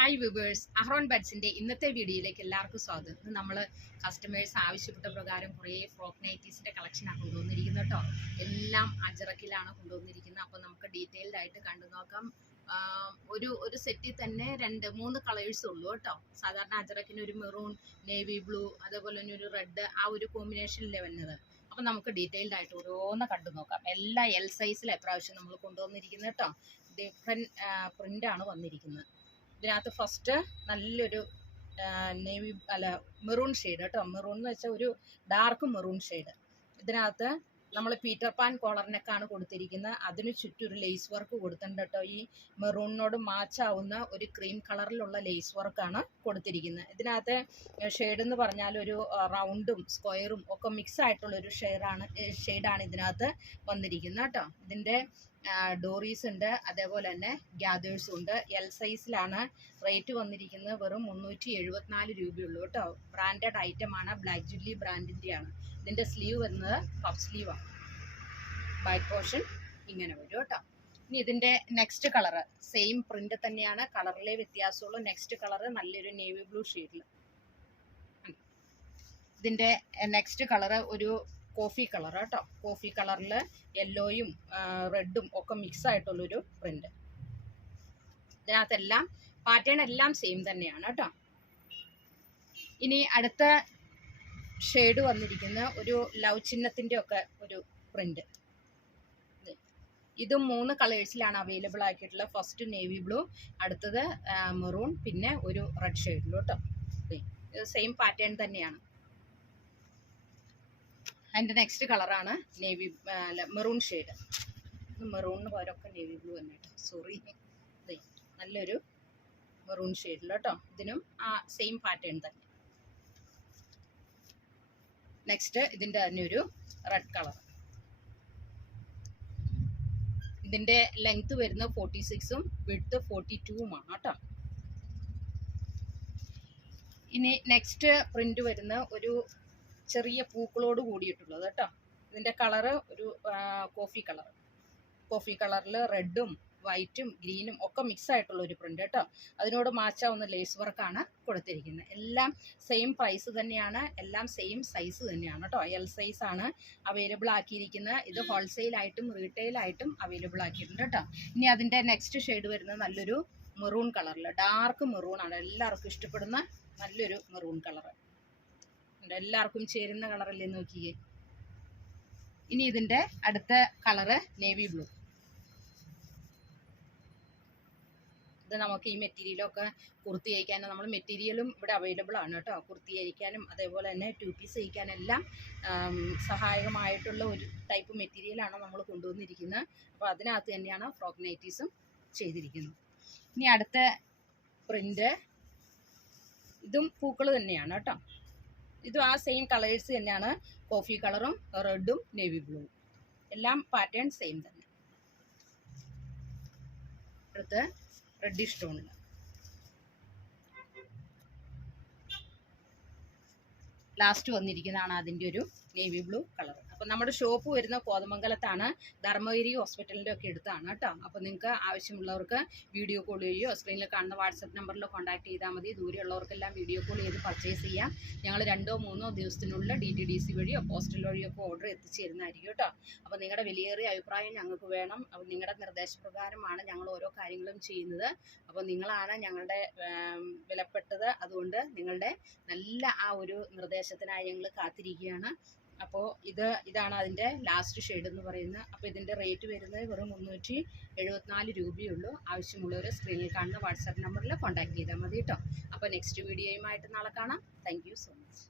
Hi viewers, അഹ്റോൺ ബഡ്സിൻ്റെ ഇന്നത്തെ വീഡിയോയിലേക്ക് എല്ലാവർക്കും സ്വാഗതം. ഇന്ന് നമ്മൾ കസ്റ്റമേഴ്സ് ആവശ്യപ്പെട്ട പ്രകാരം കുറേ ഫ്രോക്ക് നൈറ്റീസിൻ്റെ കളക്ഷനാണ് കൊണ്ടുവന്നിരിക്കുന്നത് കേട്ടോ. എല്ലാം അജറക്കിലാണ് കൊണ്ടുവന്നിരിക്കുന്നത്. അപ്പോൾ നമുക്ക് ഡീറ്റെയിൽഡ് ആയിട്ട് കണ്ടു നോക്കാം. ഒരു സെറ്റിൽ തന്നെ 2-3 കളേഴ്സ് ഉള്ളൂ കേട്ടോ. സാധാരണ അജറക്കിന് ഒരു മെറൂൺ, നേവി ബ്ലൂ, അതേപോലെ തന്നെ ഒരു റെഡ്, ആ ഒരു കോമ്പിനേഷനിലെ വരുന്നത്. അപ്പം നമുക്ക് ഡീറ്റെയിൽഡ് ആയിട്ട് ഓരോന്ന് കണ്ടു നോക്കാം. എല്ലാ എൽ സൈസിലാണ് ഇപ്രാവശ്യം നമ്മൾ കൊണ്ടുവന്നിരിക്കുന്നത് കേട്ടോ. ഡിഫറെൻറ്റ് പ്രിൻ്റാണ് വന്നിരിക്കുന്നത്. ഇതിനകത്ത് ഫസ്റ്റ് നല്ലൊരു നേവി മെറൂൺ ഷെയ്ഡ് കേട്ടോ. മെറൂൺ എന്ന് വെച്ചാൽ ഒരു ഡാർക്ക് മെറൂൺ ഷെയ്ഡ്. ഇതിനകത്ത് നമ്മൾ പീറ്റർ പാൻ കോളറിനൊക്കെയാണ് കൊടുത്തിരിക്കുന്നത്. അതിന് ചുറ്റും ഒരു ലേസ് വർക്ക് കൊടുത്തിട്ടുണ്ട് കേട്ടോ. ഈ മെറൂണിനോട് മാച്ചാവുന്ന ഒരു ക്രീം കളറിലുള്ള ലേസ് വർക്കാണ് കൊടുത്തിരിക്കുന്നത്. ഇതിനകത്ത് ഷെയ്ഡ് എന്ന് പറഞ്ഞാൽ ഒരു റൗണ്ടും സ്ക്വയറും ഒക്കെ മിക്സ് ആയിട്ടുള്ളൊരു ഷെയ്ഡാണ് ഇതിനകത്ത് വന്നിരിക്കുന്നത് കേട്ടോ. ഇതിൻ്റെ ഡോറീസ് ഉണ്ട്, അതേപോലെ തന്നെ ഗ്യാദേഴ്സും ഉണ്ട്. എൽ സൈസിലാണ്. റേറ്റ് വന്നിരിക്കുന്നത് വെറും 374 രൂപയുള്ളൂ കേട്ടോ. ബ്രാൻഡഡ് ഐറ്റമാണ്, ബ്ലാക്ക് ജുല്ലി ബ്രാൻഡിൻ്റെയാണ്. ഇതിൻ്റെ സ്ലീവ് വരുന്നത് പഫ് സ്ലീവാണ്. ബാക്ക് പോർഷൻ ഇങ്ങനെ വരും കേട്ടോ. ഇനി ഇതിൻ്റെ നെക്സ്റ്റ് കളറ് സെയിം പ്രിൻ്റ് തന്നെയാണ്, കളറിലെ വ്യത്യാസമുള്ളൂ. നെക്സ്റ്റ് കളറ് നല്ലൊരു നേവി ബ്ലൂ ഷെയ്ഡിൽ. ഇതിൻ്റെ നെക്സ്റ്റ് കളറ് ഒരു കോഫി കളർ കേട്ടോ. കോഫി കളറിൽ യെല്ലോയും റെഡും ഒക്കെ മിക്സ് ആയിട്ടുള്ളൊരു പ്രിന്റ്. ഇതിനകത്തെല്ലാം പാറ്റേൺ എല്ലാം സെയിം തന്നെയാണ് കേട്ടോ. ഇനി അടുത്ത ഷെയ്ഡ് വന്നിരിക്കുന്ന ഒരു ലവ് ചിഹ്നത്തിൻ്റെ ഒക്കെ ഒരു പ്രിന്റ്. ഇതും 3 കളേഴ്സിലാണ് അവൈലബിൾ ആക്കിയിട്ടുള്ളത്. ഫസ്റ്റ് നേവി ബ്ലൂ, അടുത്തത് മെറൂൺ, പിന്നെ ഒരു റെഡ് ഷെയ്ഡിലും കേട്ടോ. ഇത് സെയിം പാറ്റേൺ തന്നെയാണ്. അതിൻ്റെ നെക്സ്റ്റ് കളറാണ് മെറൂൺ ഷെയ്ഡ്. മെറൂണിന് പകരമൊക്കെ നേവി ബ്ലൂ തന്നെ കേട്ടോ. സോറി, നല്ലൊരു മെറൂൺ ഷെയ്ഡിൽ കേട്ടോ. ഇതിനും ആ സെയിം പാറ്റേൺ തന്നെ. നെക്സ്റ്റ് ഇതിൻ്റെ തന്നെ ഒരു റെഡ് കളർ. ഇതിൻ്റെ ലെങ്ത് വരുന്നത് 46ഉം വിഡ്ത്ത് 42ഉമാണ് കേട്ടോ. ഇനി നെക്സ്റ്റ് പ്രിന്റ് വരുന്ന ഒരു ചെറിയ പൂക്കളോട് കൂടിയിട്ടുള്ളത് കേട്ടോ. ഇതിൻ്റെ കളറ് ഒരു കോഫി കളറിൽ റെഡും വൈറ്റും ഗ്രീനും ഒക്കെ മിക്സ് ആയിട്ടുള്ള ഒരു പ്രിന്റ് കേട്ടോ. അതിനോട് മാച്ചാവുന്ന ലേസ് വർക്കാണ് കൊടുത്തിരിക്കുന്നത്. എല്ലാം സെയിം പ്രൈസ് തന്നെയാണ്, എല്ലാം സെയിം സൈസ് തന്നെയാണ് കേട്ടോ. എൽ സൈസ് ആണ് അവൈലബിൾ ആക്കിയിരിക്കുന്നത്. ഇത് ഹോൾസെയിലായിട്ടും റീറ്റെയിലായിട്ടും അവൈലബിൾ ആക്കിയിട്ടുണ്ട് കേട്ടോ. ഇനി അതിൻ്റെ നെക്സ്റ്റ് ഷെയ്ഡ് വരുന്നത് നല്ലൊരു മെറൂൺ കളറിൽ, ഡാർക്ക് മെറൂൺ ആണ്. എല്ലാവർക്കും ഇഷ്ടപ്പെടുന്ന നല്ലൊരു മെറൂൺ കളറ്. എല്ലാവർക്കും ചേരുന്ന കളറല്ലേ, നോക്കിയേ. ഇനി ഇതിൻ്റെ അടുത്ത കളറ് നേവി ബ്ലൂ. ഇത് നമുക്ക് ഈ മെറ്റീരിയലൊക്കെ കുർത്തി തയ്ക്കാനും, നമ്മൾ മെറ്റീരിയലും ഇവിടെ അവൈലബിൾ ആണ് കേട്ടോ. കുർത്തി തയ്ക്കാനും അതേപോലെ തന്നെ 2 പീസ് തയ്ക്കാനെല്ലാം സഹായകമായിട്ടുള്ള ഒരു ടൈപ്പ് മെറ്റീരിയലാണ് നമ്മൾ കൊണ്ടുവന്നിരിക്കുന്നത്. അപ്പോൾ അതിനകത്ത് തന്നെയാണ് ഫ്രോക്ക് നൈറ്റീസും ചെയ്തിരിക്കുന്നത്. ഇനി അടുത്ത പ്രിൻ്റ്, ഇതും പൂക്കൾ തന്നെയാണ് കേട്ടോ. ഇതും ആ സെയിം കളേഴ്സ് തന്നെയാണ്, കോഫി കളറും റെഡും നേവി ബ്ലൂ, എല്ലാം പാറ്റേൺ സെയിം തന്നെ. അടുത്ത് റെഡിഷ് ടോണിൽ ലാസ്റ്റ് വന്നിരിക്കുന്നതാണ് അതിൻ്റെ ഒരു നേവി ബ്ലൂ കളർ. അപ്പോൾ നമ്മുടെ ഷോപ്പ് വരുന്ന കോതമംഗലത്താണ്, ധർമ്മഗിരി ഹോസ്പിറ്റലിൻ്റെ ഒക്കെ അടുത്താണ് കേട്ടോ. അപ്പോൾ നിങ്ങൾക്ക് ആവശ്യമുള്ളവർക്ക് വീഡിയോ കോൾ ചെയ്യുകയോ സ്ക്രീനിൽ കാണുന്ന വാട്സപ്പ് നമ്പറിൽ കോൺടാക്ട് ചെയ്താൽ മതി. ദൂരെയുള്ളവർക്കെല്ലാം വീഡിയോ കോൾ ചെയ്ത് പർച്ചേസ് ചെയ്യാം. ഞങ്ങൾ 2-3 ദിവസത്തിനുള്ളിൽ DTDC വഴിയോ പോസ്റ്റൽ വഴിയോ ഒക്കെ ഓർഡർ എത്തിച്ചു തരുന്നതായിരിക്കും കേട്ടോ. അപ്പോൾ നിങ്ങളുടെ വിലയേറിയ അഭിപ്രായം ഞങ്ങൾക്ക് വേണം. അപ്പോൾ നിങ്ങളുടെ നിർദ്ദേശപ്രകാരമാണ് ഞങ്ങൾ ഓരോ കാര്യങ്ങളും ചെയ്യുന്നത്. അപ്പോൾ നിങ്ങളാണ് ഞങ്ങളുടെ വിലപ്പെട്ടത്. അതുകൊണ്ട് നിങ്ങളുടെ നല്ല ആ ഒരു നിർദ്ദേശത്തിനായി ഞങ്ങൾ കാത്തിരിക്കുകയാണ്. അപ്പോൾ ഇതാണ് അതിൻ്റെ ലാസ്റ്റ് ഷെയ്ഡ് എന്ന് പറയുന്നത്. അപ്പോൾ ഇതിൻ്റെ റേറ്റ് വരുന്നത് വെറും 374 രൂപയുള്ളൂ. ആവശ്യമുള്ളവർ സ്ക്രീനിൽ കാണുന്ന വാട്സാപ്പ് നമ്പറിൽ കോൺടാക്ട് ചെയ്താൽ മതി കേട്ടോ. അപ്പോൾ നെക്സ്റ്റ് വീഡിയോയുമായിട്ട് നാളെ കാണാം. Thank you so much.